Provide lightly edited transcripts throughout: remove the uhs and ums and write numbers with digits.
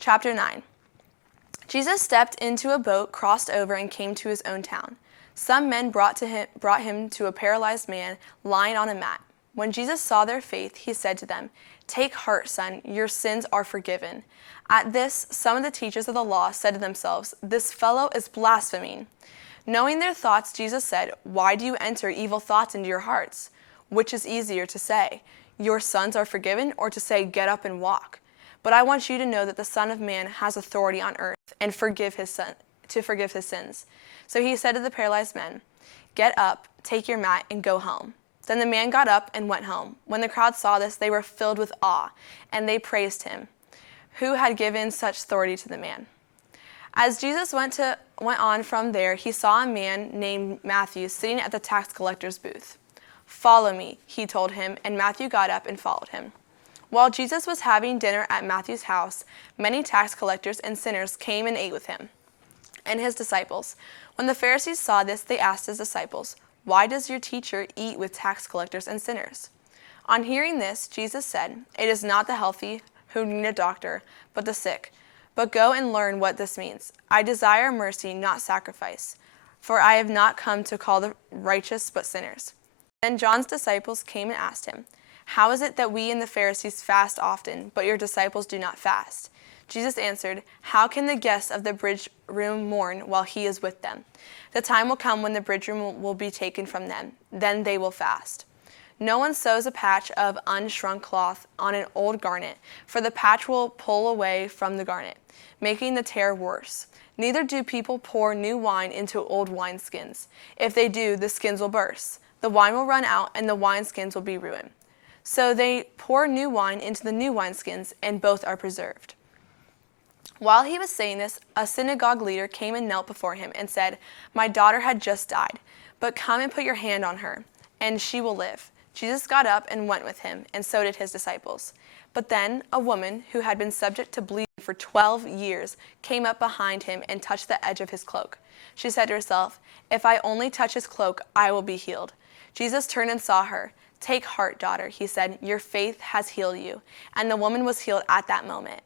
Chapter 9. Jesus stepped into a boat, crossed over, and came to his own town. Some men brought him to a paralyzed man lying on a mat. When Jesus saw their faith, he said to them, "Take heart, son, your sins are forgiven." At this, some of the teachers of the law said to themselves, "This fellow is blaspheming." Knowing their thoughts, Jesus said, "Why do you enter evil thoughts into your hearts? Which is easier to say, 'Your sons are forgiven,' or to say, 'Get up and walk'? But I want you to know that the Son of Man has authority on earth and to forgive his sins." So he said to the paralyzed man, "Get up, take your mat, and go home." Then the man got up and went home. When the crowd saw this, they were filled with awe, and they praised him, who had given such authority to the man. As Jesus went on from there, he saw a man named Matthew sitting at the tax collector's booth. "Follow me," he told him, and Matthew got up and followed him. While Jesus was having dinner at Matthew's house, many tax collectors and sinners came and ate with him and his disciples. When the Pharisees saw this, they asked his disciples, "Why does your teacher eat with tax collectors and sinners?" On hearing this, Jesus said, "It is not the healthy who need a doctor, but the sick. But go and learn what this means. I desire mercy, not sacrifice, for I have not come to call the righteous but sinners." Then John's disciples came and asked him, "How is it that we and the Pharisees fast often, but your disciples do not fast?" Jesus answered, "How can the guests of the bridge room mourn while he is with them? The time will come when the bridge room will be taken from them. Then they will fast. No one sews a patch of unshrunk cloth on an old garment, for the patch will pull away from the garment, making the tear worse. Neither do people pour new wine into old wineskins. If they do, the skins will burst. The wine will run out, and the wineskins will be ruined. So they pour new wine into the new wineskins, and both are preserved." While he was saying this, a synagogue leader came and knelt before him and said, "My daughter had just died, but come and put your hand on her, and she will live." Jesus got up and went with him, and so did his disciples. But then a woman who had been subject to bleeding for 12 years came up behind him and touched the edge of his cloak. She said to herself, "If I only touch his cloak, I will be healed." Jesus turned and saw her. "Take heart, daughter," he said, "your faith has healed you." And the woman was healed at that moment.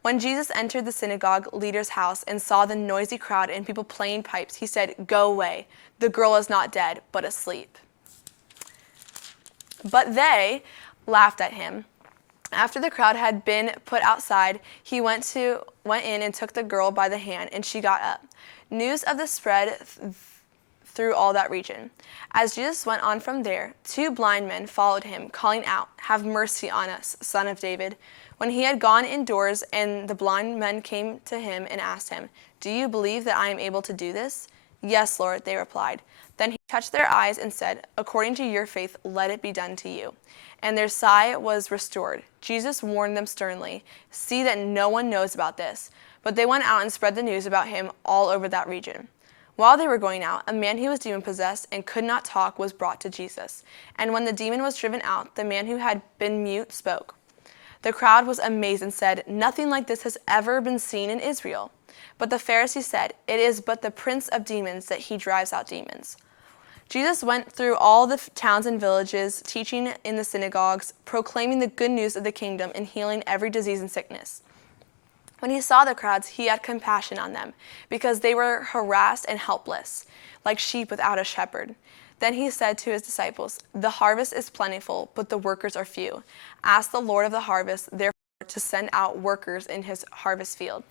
When Jesus entered the synagogue leader's house and saw the noisy crowd and people playing pipes, he said, "Go away. The girl is not dead, but asleep." But they laughed at him. After the crowd had been put outside, he went in and took the girl by the hand, and she got up. News of this spread through all that region. As Jesus went on from there, 2 blind men followed him, calling out, "Have mercy on us, Son of David." When he had gone indoors, and the blind men came to him and asked him, "Do you believe that I am able to do this?" "Yes, Lord," they replied. Then he touched their eyes and said, "According to your faith, let it be done to you." And their sight was restored. Jesus warned them sternly, "See that no one knows about this." But they went out and spread the news about him all over that region. While they were going out, a man who was demon-possessed and could not talk was brought to Jesus. And when the demon was driven out, the man who had been mute spoke. The crowd was amazed and said, "Nothing like this has ever been seen in Israel." But the Pharisees said, "It is but the prince of demons that he drives out demons." Jesus went through all the towns and villages, teaching in the synagogues, proclaiming the good news of the kingdom, and healing every disease and sickness. When he saw the crowds, he had compassion on them, because they were harassed and helpless, like sheep without a shepherd. Then he said to his disciples, "The harvest is plentiful, but the workers are few. Ask the Lord of the harvest, therefore, to send out workers in his harvest field."